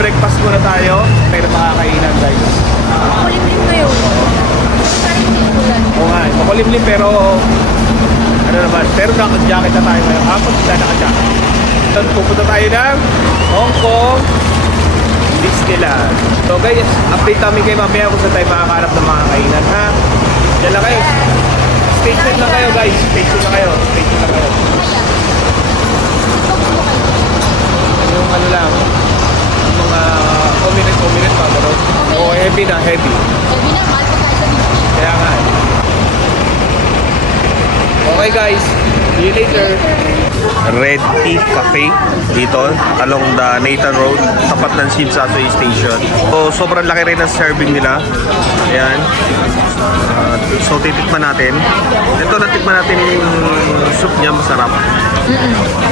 mag-breakfast muna tayo. Pero makakainan guys. Makulimlim ngayon. Parang hindi ulan. Oo nga, makulimlim pero ano naman, pero naka-jacket na tayo ngayon. Hapon sila naka-jacket. Pupunta tayo ng Hong Kong Disneyland. So guys, update kami kayo mamaya kung saan tayo makakahanap ng mga kainan ha. Diyan lang kayo. Stay tuned lang kayo guys. Stay tuned lang kayo. Stay tuned lang kayo. Yung ano lang, yung mga ominit pa, pero heavy na, heavy. Sabi na, mahal pa tayo sa Disney. Kaya nga. Okay guys, see you later. Red Tea Cafe dito along the Nathan Road, tapat ng Shinsatsuei Station. So sobrang laki rin ng serving nila. Ayan. So titikman natin. Ito natikman natin yung soup niya, masarap.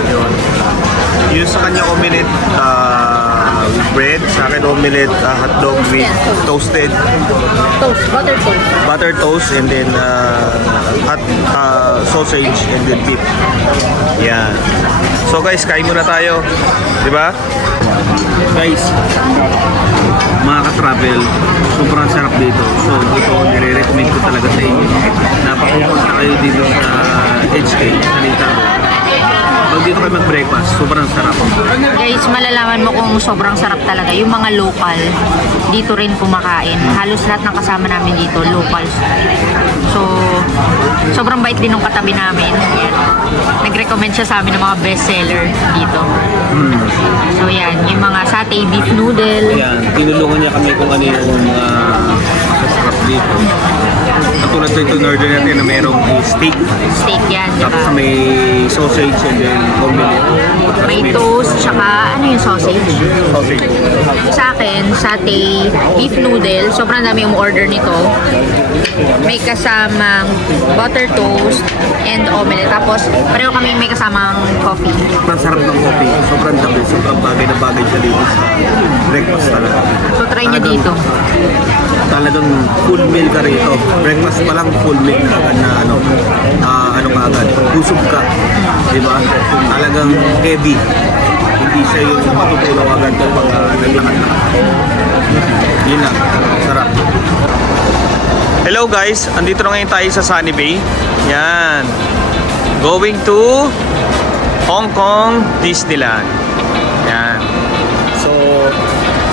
Yun. Yung sa kanya omelette with bread, sa akin omelette hotdog with toasted Toast, butter toast. butter toast and then hot sausage and then beef. Yan. So guys, kain muna tayo. 'Di ba? Guys, mga ka-travel, sobrang sarap dito. So dito nire-recommend ko talaga sa inyo. Napapunta kayo dito sa HK, sa Nathan Road. Pag dito kayo mag-breakfast, sobrang sarap. Guys, malalaman mo kung sobrang sarap talaga. Yung mga local, dito rin kumakain. Halos lahat ng kasama namin dito, locals. So, sobrang bait din ng katabi namin. Yan. Nag-recommend siya sa amin ng mga bestseller dito. So, yan. Yung mga satay beef noodle. Ayan, tinulungan niya kami kung ano yung mga masarap dito. Katulad sa ito in order natin na merong steak. Steak yan. Tapos Diba? may sausage and then omelette. May toast, tsaka ano yung sausage? Sausage. Sa akin, satay, beef noodle, sobrang dami yung order nito. May kasamang butter toast and omelette. Tapos, pareho kami may kasamang coffee. Sobrang sarap ng coffee. Sobrang tabi. Sobrang bagay na bagay siya dito sa breakfast talaga. So, try nyo dito. Talagang full meal ka rito. Breakfast pa lang full meal na agad na ano ka agad. Busog ka. Diba? Talagang heavy. Hindi siya yung matutulaw agad kapag naglakad-lakad. Yun lang. Sarap. Hello guys, andito na ngayon tayo sa Sunny Bay. Yan. Going to Hong Kong Disneyland. Yan. So,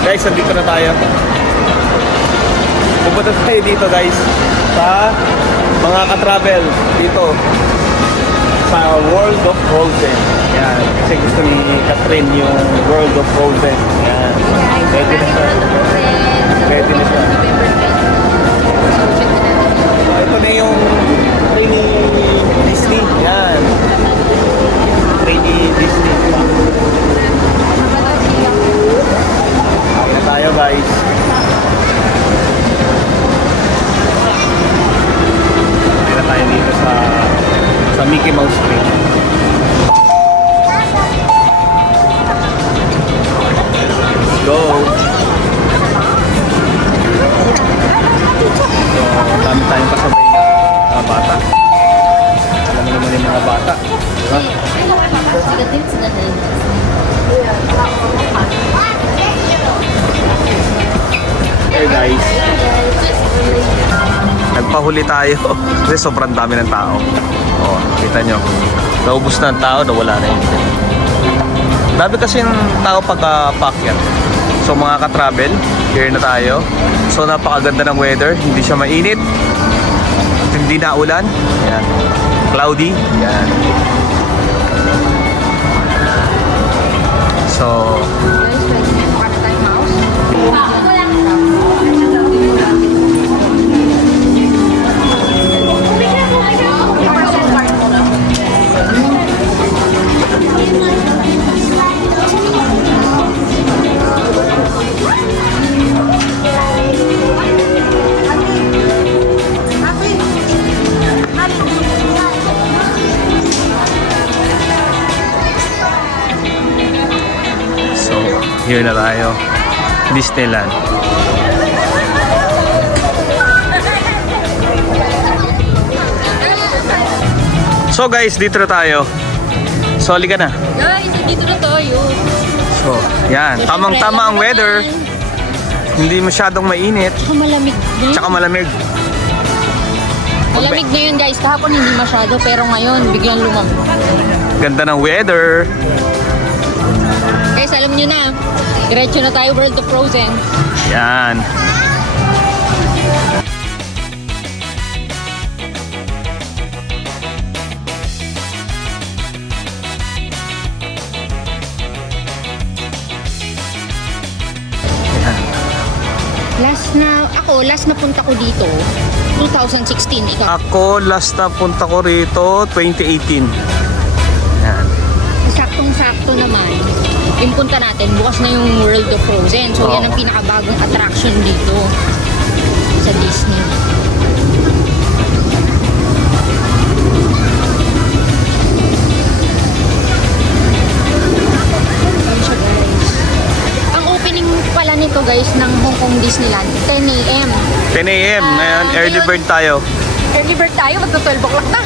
guys, andito na tayo. Pupunta tayo dito guys sa mga ka-travel dito sa World of Frozen. Yan. Kasi gusto ni Catherine yung World of Frozen. Yan. Ready na siya. Ready na siya. Ito na yung trainee Disney. Yan. Trainee Disney. Kain na tayo guys. Kain na tayo dito sa Mickey Mouse Train. Let's go. So, dami tayong kasabay na bata. Alam mo naman yung mga bata. Diba? Hey guys. Nagpahuli tayo kasi sobrang dami ng tao. Oh, kita nyo. Naubos na ang tao, nawala na yun. Dami kasi yung tao pagka-pakyat. So mga ka-travel, here na tayo. So napakaganda ng weather, hindi siya mainit. Hindi na ulan. Yan. Cloudy. Yan. So here na tayo. Disneyland. So guys, dito na tayo. So, halika na. Guys, dito na tayo. So, Yan, tamang-tama ang weather. Hindi masyadong mainit, Tsaka malamig na tsaka malamig. Malamig na yun guys. Kahapon hindi masyado pero ngayon biglang lumamig. Ganda ng weather. Guys, alam nyo na. Diretso na tayo World of Frozen. Yan. Last na punta ko dito, 2016. Ikaw, Ako, last na punta ko rito, 2018. Yan. saktong-sakto naman. Yung punta natin, bukas na yung World of Frozen. So, yan ang pinakabagong attraction dito sa Disney. Ayan siya, guys. Ang opening pala nito guys ng Hong Kong Disneyland, 10 a.m. 10 a.m. Ngayon, early bird tayo. Early bird tayo, magto-12 o'clock na.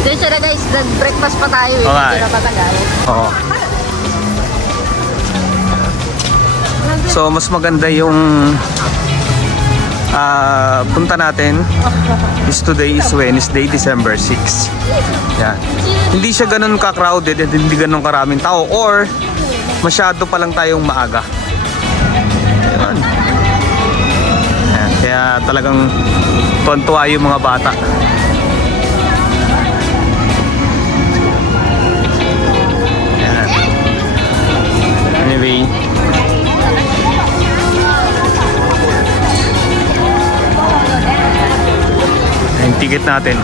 Then siya na guys, breakfast pa tayo eh. Okay. Hindi na patagal. Oo. So, mas maganda yung punta natin is today is Wednesday, December 6. Yan. Hindi siya ganun ka-crowded at hindi ganun karaming tao or masyado pa lang tayong maaga. Yan. Yan. Kaya talagang tuwan-tuwa yung mga bata. Yan. Anyway, yung ticket natin.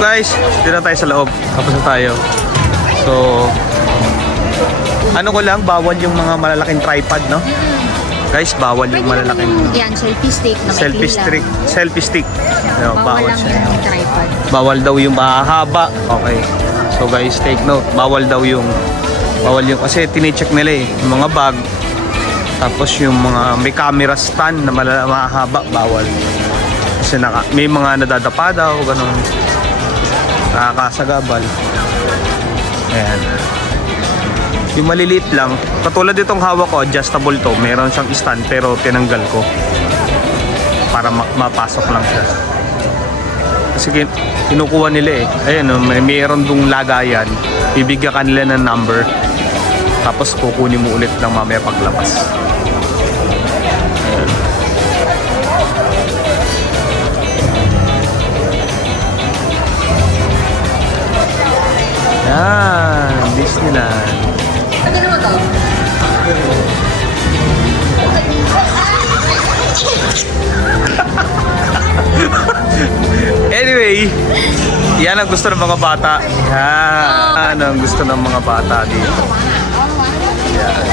Guys, dito na tayo sa loob. Tapos na tayo. So, ano ko lang, bawal yung mga malalaking tripod, no? Guys, bawal yung malalaking Yan, selfie stick na may selfie pila. stick. Selfie stick. No, Bawal lang siya. yung tripod. Bawal daw yung mahaba. Okay. So guys, take note. Bawal yung kasi tine-check nila eh, yung mga bag. Tapos yung mga may camera stand na mahaba, bawal. Kasi may mga nadadapa daw, ganun. Nakakasagabal. Ayan. Yung maliliit lang, katulad itong hawak ko, adjustable to. Meron siyang stand pero tinanggal ko para mapasok lang siya. Kasi kinukuha nila eh. Ayan, mayroon dong lagayan. Bibigyan ka nila ng number. Tapos kukunin mo ulit lang mamaya paglabas. Ayan. Yan, Disneyland. Ano naman to? Anyway, yan ang gusto ng mga bata. Yan ang gusto ng mga bata dito. Yan.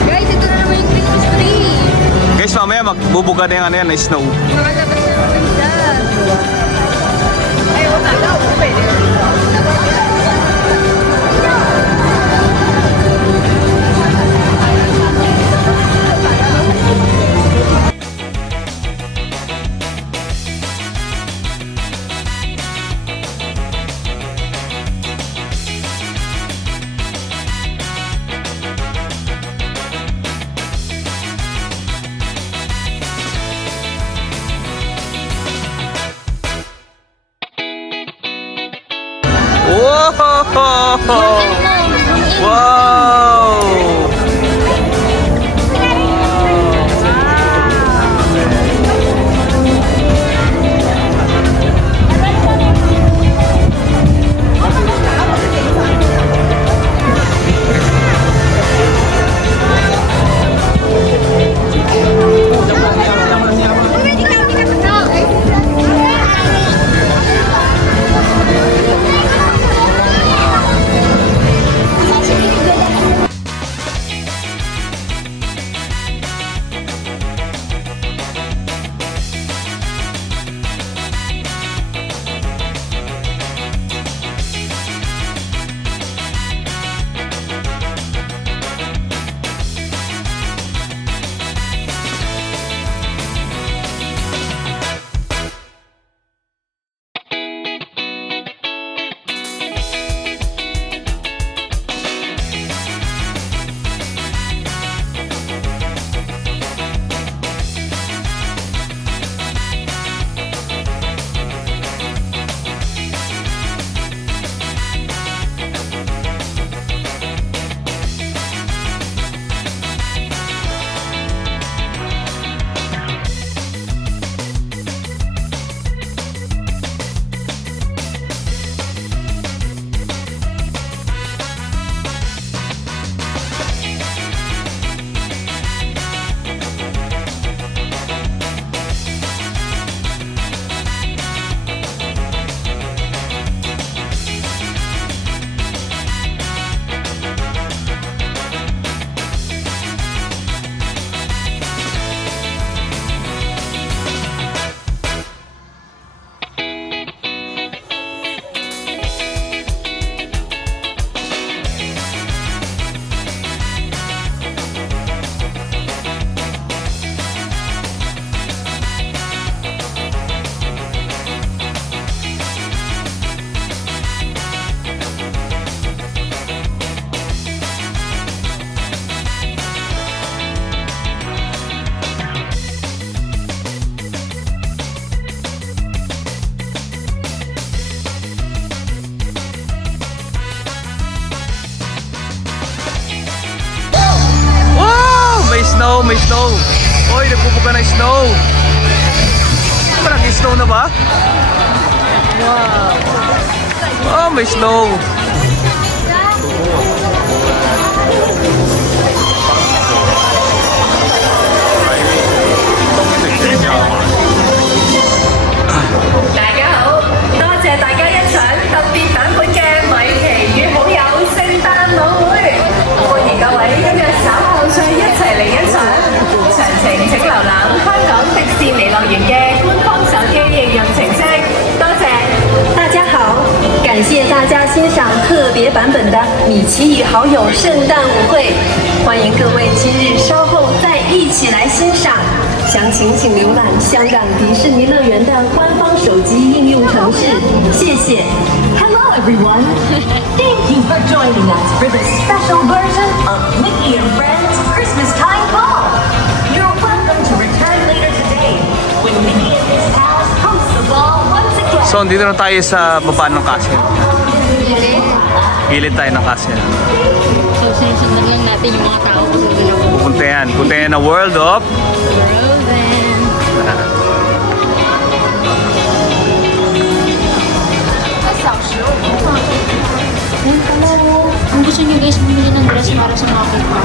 Guys, ito na naman yung Christmas tree. Guys, mamaya magbubuga na yung ano yan, na snow. Nakalabas na naman siya. Ay, wala daw. Pwede. Wow! Wow! may snow. Oy, nagpupuka na snow. Parang snow na ba? Wow. Oh, may snow.感谢大家欣赏特别版本的米奇与好友圣诞舞会，欢迎各位今日稍后再一起来欣赏。详情请浏览香港迪士尼乐园的官方手机应用程式。谢谢。Hello everyone. Thank you for joining us for this special version of Mickey and Friends Christmas Time Ball. You're welcome to return later today when Mickey and his pals host the ball once again. So, dito na tayo sa baba ng castle. Gilid tayo ng castle. So, sinisundan lang natin yung mga tao sa dulo. Punta yan na World of Frozen. Kung gusto nyo guys bumili ng dress para sa mga people.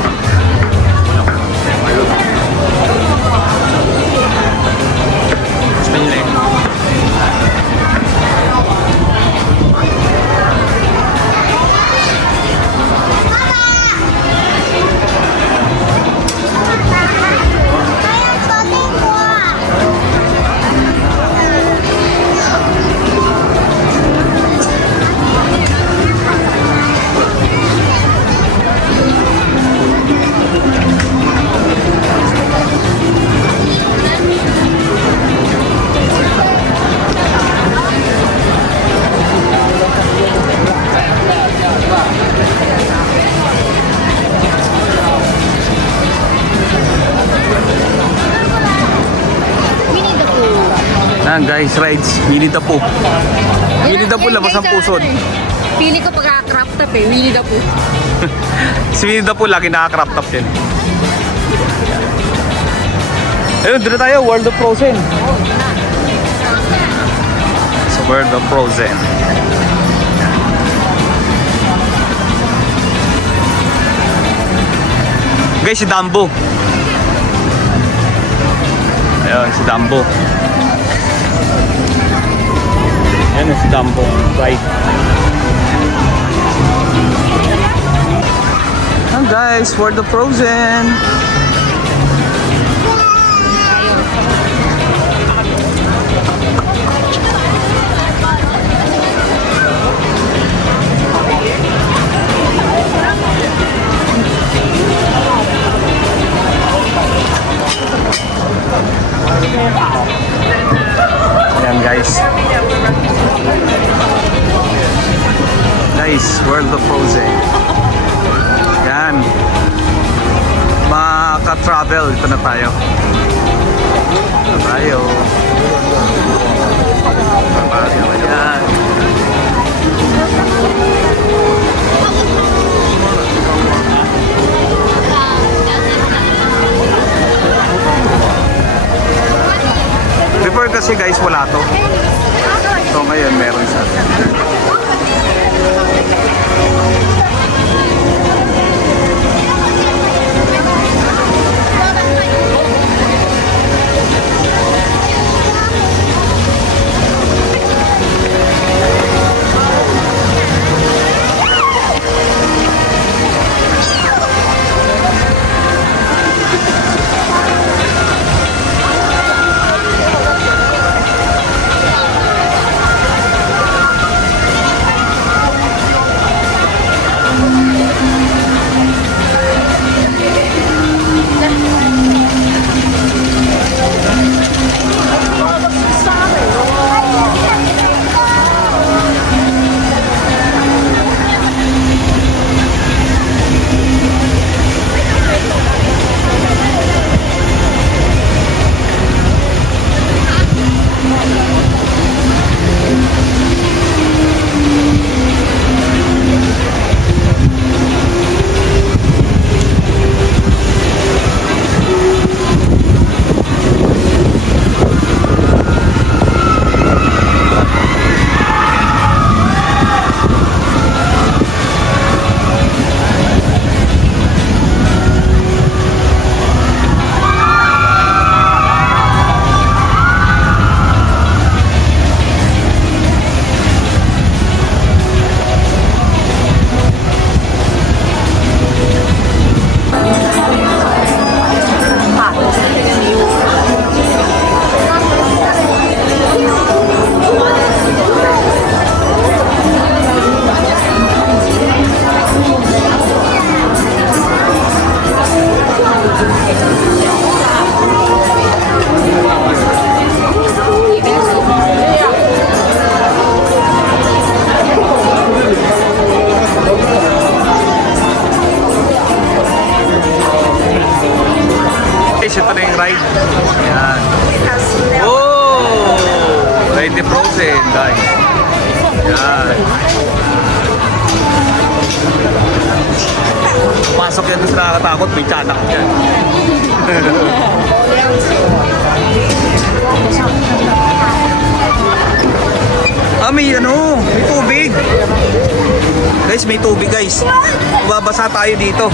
Guys, rides. Winnie the Pooh. Winnie the Pooh, labas ang pusod. Pili ko pagka-crop top eh. Winnie the Pooh. Si Winnie the Pooh lagi naka-crop top din. Ayun, doon na tayo. World of Frozen. Sa World of Frozen. Guys, si Dumbo. Ayun, si Dumbo. Ayan si Dumbo. Right. Ayan guys, World of Frozen. Ayan guys. Guys, World of Frozen. Yan. Maka-travel. Ito na tayo. Ito na tayo. Yan. Before kasi guys wala to. So ngayon meron siya. guys, ito na yung ride. Ayan. Oh! Ride the Frozen, guys. Ayan. Pasok yan sa nakakatakot, may tiyanak yan. May tubig. Guys, may tubig guys. Babasa tayo dito.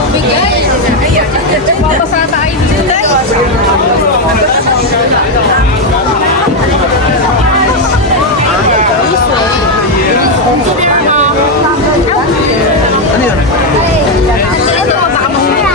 Tubig guys! Papasa tayo dito guys! Ano yan? Ito, baka mamaya.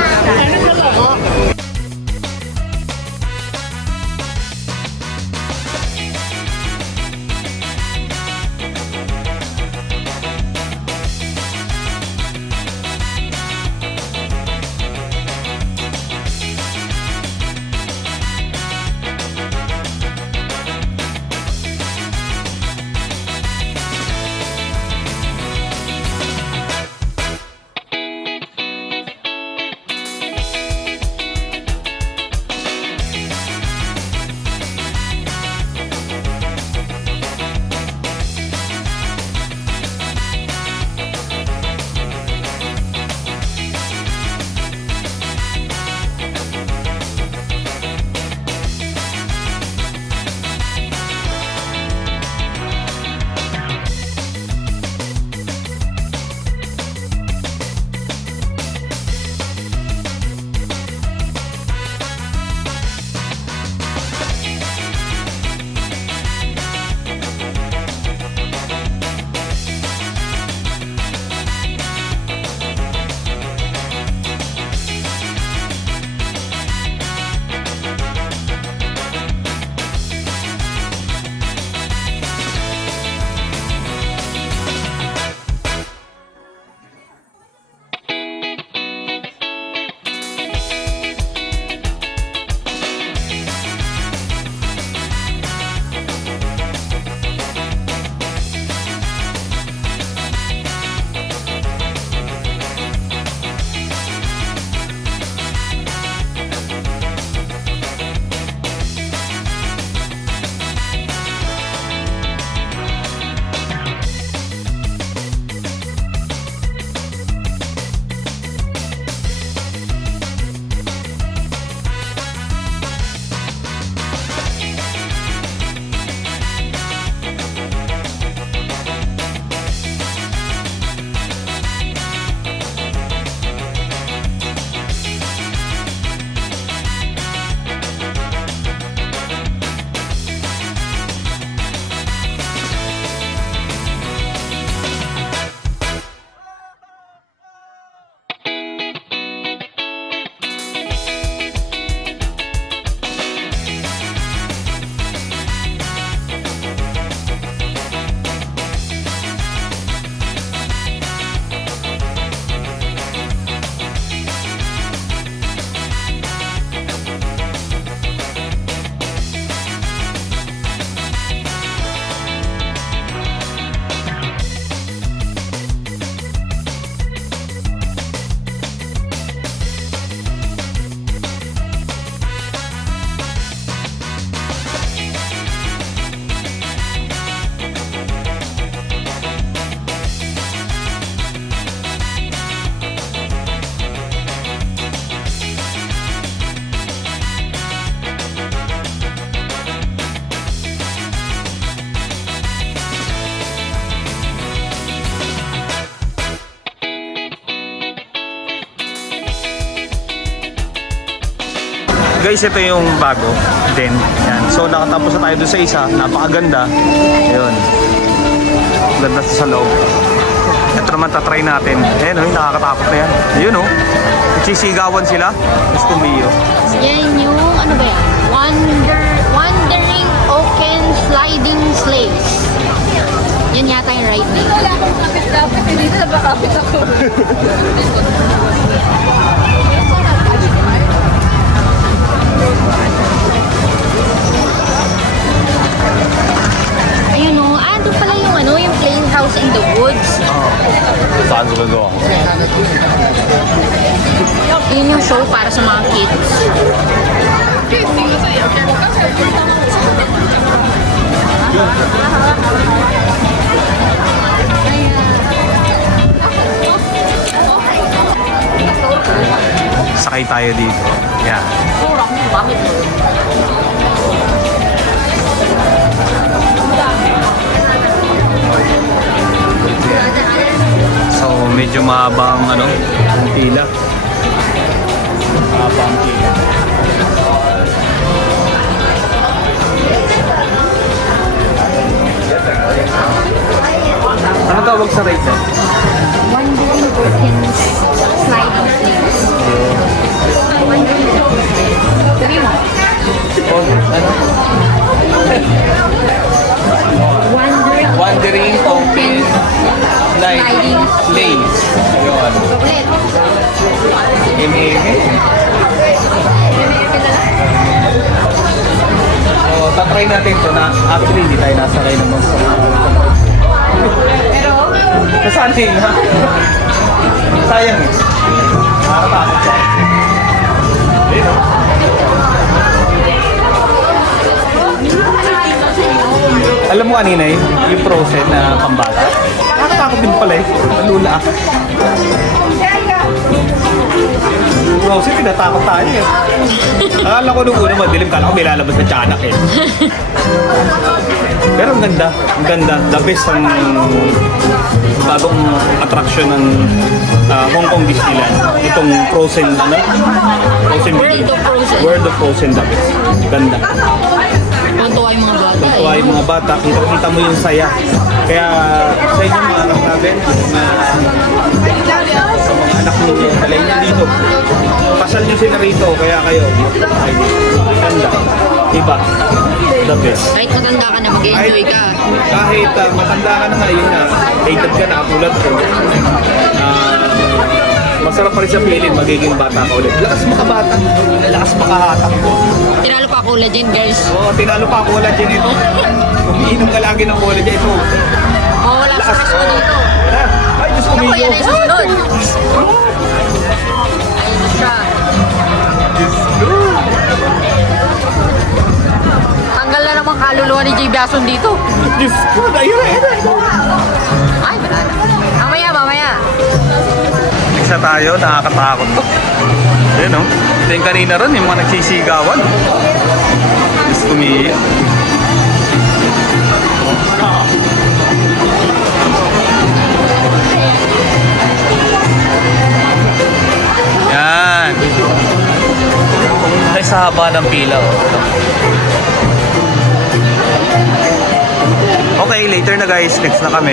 Guys, ito yung bago din. Yan. So nakatapos na tayo doon sa isa. Napakaganda. Ayun. Ganda sa loob. Ito naman tatry natin. Ayan yung nakakatakot na yan. Ayun nagsisigawan sila. Gusto mio. Yan yung, ano ba yan? Wandering Oaken Sliding Slaves. Yan yata yung right name. Wala akong kapit-kapit, hindi na nakakapit ako. Ayun o, doon pala yung Playhouse in the Woods. Saan ko gagawa? Yun yung show para sa mga kids. Sakay tayo dito. Yan. So, medyo mahaba ang ang pila. Mahaba ang pila. Ano tawag sa ride? Wandering Perkins sliding slates. Sabi mo? Wandering Perkins Sliding Lanes. Yun. Ulit. So, tatry natin to na actually hindi tayo nasakay naman sa Pero, nasanay na. Sayang eh. Nakakatakot siya. Ayun o. Alam mo kanina yung Frozen na pambata? Nakakatakot din pala eh. Nalula ako. Frozen, pinatakot tayo eh. Akala ko nung una madilim, kala ko may lalabas na tiyanak eh. Pero ang ganda. Ang ganda. The best ang bagong attraction ng Hong Kong Disneyland. Itong Frozen, Frozen World of Frozen. World of Frozen, the best. Ganda. tuwa yung mga bata eh. Tuwa yung mga bata. Kita mo yung saya. Kaya sa inyo mga anak natin, sa mga anak ninyo, alay nyo dito. Pasal nyo sila rito, kaya kayo. Ay, ganda. Iba. The best. Kahit matanda ka na, mag-enjoy ka. Kahit matanda ka na ngayon na, dated ka na, katulad ko. Masarap pa rin sa feeling, magiging bata ka ulit. Lakas makabata, lakas makahatak. Tinalo pa ako ulit dyan, guys. Oo, tinalo pa ako ulit dyan ito. Umiinom ka lagi ng ulit dyan ito. Oh, wala sa kaso dito. Ay, Diyos ko, Ano ko yan ay susunod? Ayun siya. Tanggal na naman kaluluwa ni Jay Bason dito. Diyos ko, ayun. Ay, wala na. Mamaya. Isa tayo, nakakatakot to. Ayun o. Ito yung kanina ron, yung mga nagsisigawan. Diyos ko, umiiyak. Yan. Ay, sa haba ng pila. Oh. Okay, later na guys. Next na kami.